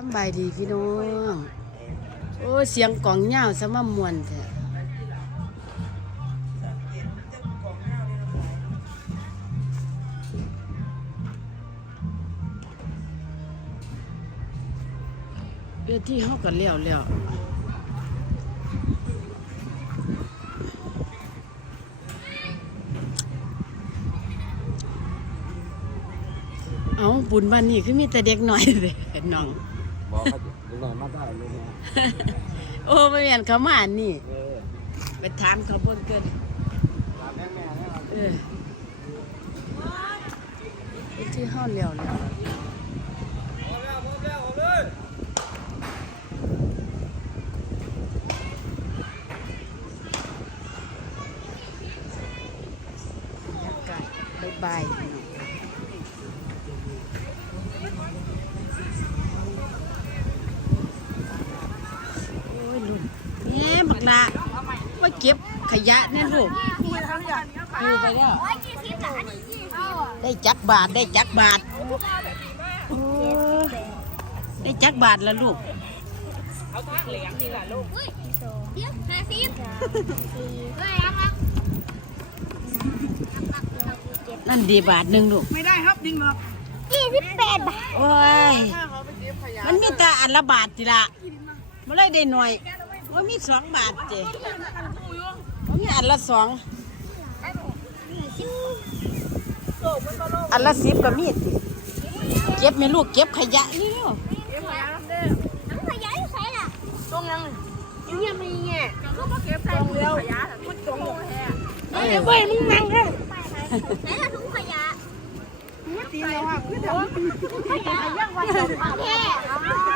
สำบายดีพี่น้อง โอ้เสียงกล่องเหย้าสมามวนแท้เวทีเฮาก็แล้วแล้วเอาบุญบ้านนี้คือมีแต่เด็กหน่อยเลยน้อง บอกเขาดูหน่อยมาได้เลยนะโอ้ไม่เห็นเขามาอันนี่เออไปถามเขาบนเกินตามแม่แม่แล้วเออที่ห้าเลี้ยวแล้วบรรยากาศบายๆพี่น้องโอ้ยลุนแง่บักละมาเก็บขยะเนี่ยลูกคือไปแล้วได้จักบาทได้จักบาทโอ้ได้จักบาทแล้วลูกเดี๋ยวห้าสิบเฮ้ยรับรับนั่นดีบาทหนึ่งลูก ไม่ได้ครับดิงหรอกยี่สิบแปดบาท โอ้ย มันมีแต่อันละบาททีละมันเลยได้หน่อย ว่ามีสองบาทเจมันมีอันละสองอันละสิบก็มีติเก็บไหมลูกเก็บขยะนี่เนาะน้ำขยะอยู่ใส่ล่ะตรงยังยังยังไม่แง่ก็มาเก็บใส่เดียวมันตรงแท้เออเฮ้ยมึงนั่งเลยไหนล่ะถุงขยะตีแล้วอะคือทำขยะยังวันสองโอเค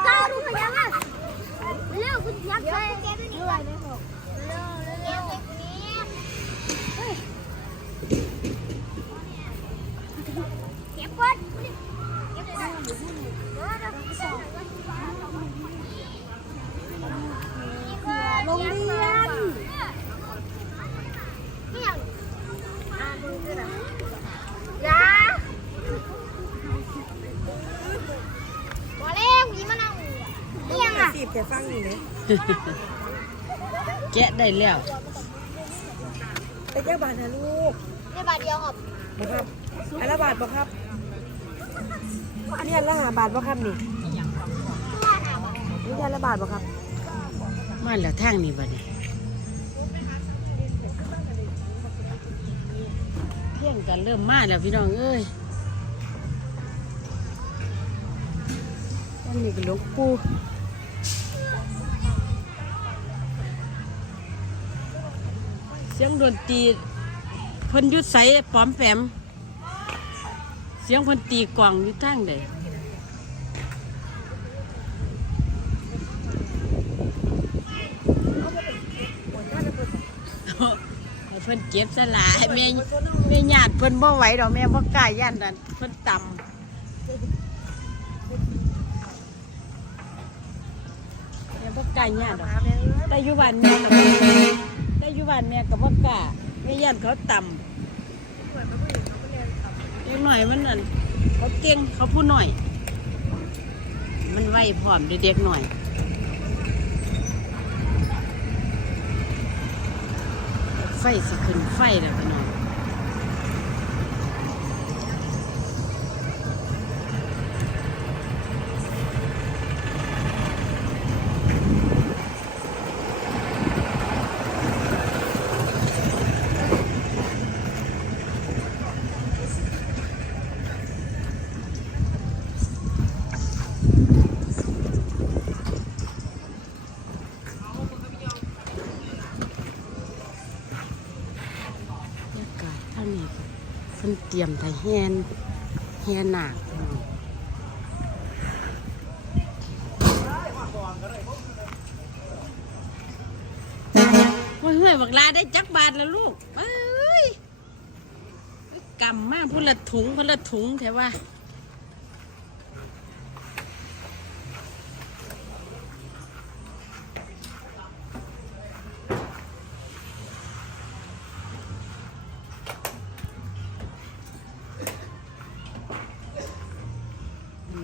ก้าวถุงขยะมาเร็วคุณยักษ์ใส่เก็บนี่ก่อน เร็วเร็วเก็บก่อนเก็บก่อนโรงเรียน ยาบอเล่ผีมันเอาเอียงอะจีบแต่ฟังอยู่เลยแกะได้แล้วไปเจ้าบาทนะลูกในบาทเดียวครับบ่ครับอันละบาทบ่ครับ อันนี้อันละห้าบาทบ่ครับนี่นี่อันละบาทบ่ครับมาแล้วทางนี้บัดนี้เพียงกันเริ่มมาแล้วพี่น้องเอ้ยอันนี้ก็หลวงปู่ สียงดนตรีเพิ่นยุดใสปอมแปม เสียงเพิ่นตีกล่องอยู่ทางใดให้เพิ่นเก็บสลายแม่แม่ญาติเพิ่นบ่ไหวดอกแม่บ่กล้าย่านนั่นเพิ่นต่ำแม่บ่กล้าย่านดอกแต่อยู่บ้านแม่ อยู่บ้านแม่ก็บ่กล้าแม่ย่านเขาต่ำยังหน่อยมันนั่นเขาเก่งเขาพูดหน่อย มันไหวพร้อมเด็กๆหน่อยไฟสิขึ้นไฟแล้วมัน พิ่นเตรียมไทยแฮนแฮนหนักพี่น้องว่าเฮ้ยบักลาได้จักบาทแล้วลูกเอ้ยกำมากพุ่นละถุงพุ่นละถุงแถวว่า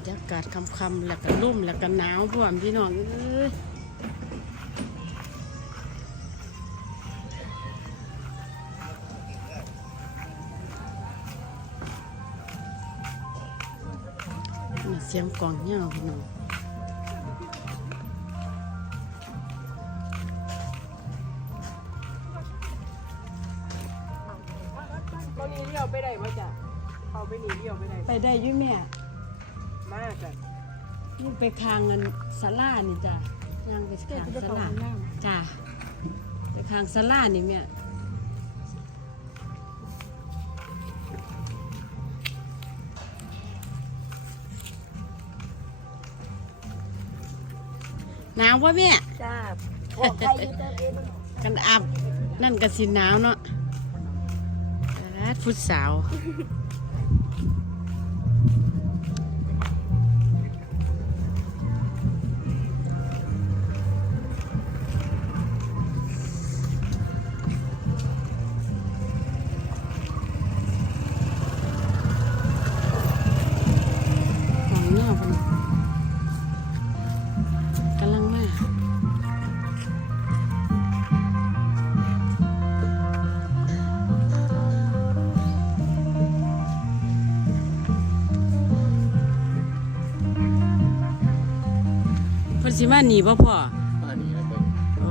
ยากาศคำๆแล้วก็ลุ่มแล้วก็หนาวพร้อมพี่น้องเอ้ยนี่เสียงกลองเงาพี่น้องตอนนี้เลี้ยวไปได้บ่จ้ะเขาไปหนีเลี้ยวไปได้ ไปได้อยุ่แม่ มากจ้ะนี่ไปคางเงินสลานี่จ้ะย่างไปคางสลาจ้ะไปคางสลานี่แม่หนาววะแม่จ้าพวกใครอยู่จ้ะเอ็นกันอับนั่นก็สิหนาวเนาะอาดฟุตสาว สิมาหนีบ่พ่ออันนี้แล้วก็โอ้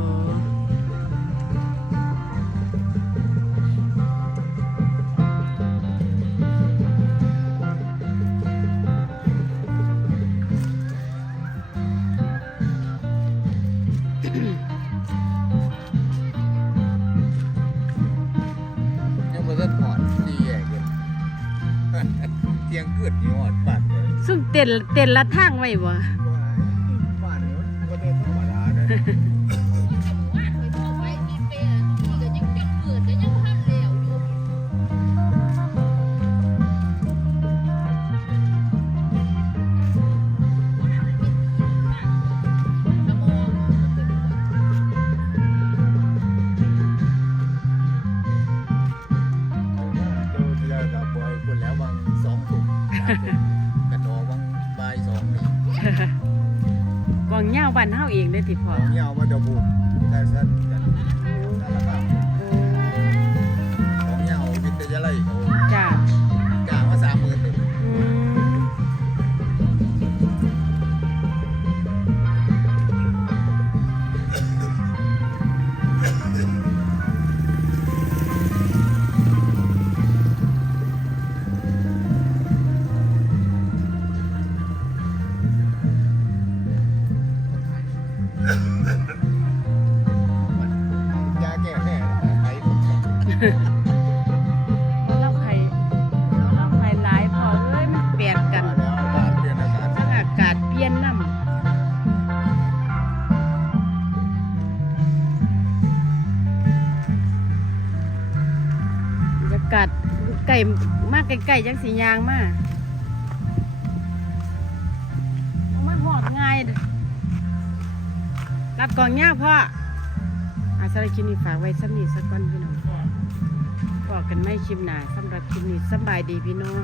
ยังบ่ทันหอดดีแย่เกินเตียงเกิดอยู่หอดบาดเลยซุ่มเต้นเต้นละทางไว้บ่บ้ รมดานะโตเทียกับปล่อยคนแล้ววังสองถุง ยาวบ้านเฮาเองเด้อติพ่อของเงาว่าจะบูดแต่สั้น ไก่มากใก่ๆจังสียางมากมันหอดง่ายรับกล่องยพ่ออาสารบคลิปนี้ฝากไว้สำนีสักก้อนพี่น้องบอกกันไม่คลิปหนาสำหรับคลิปนี้สบายดีพี่น้อง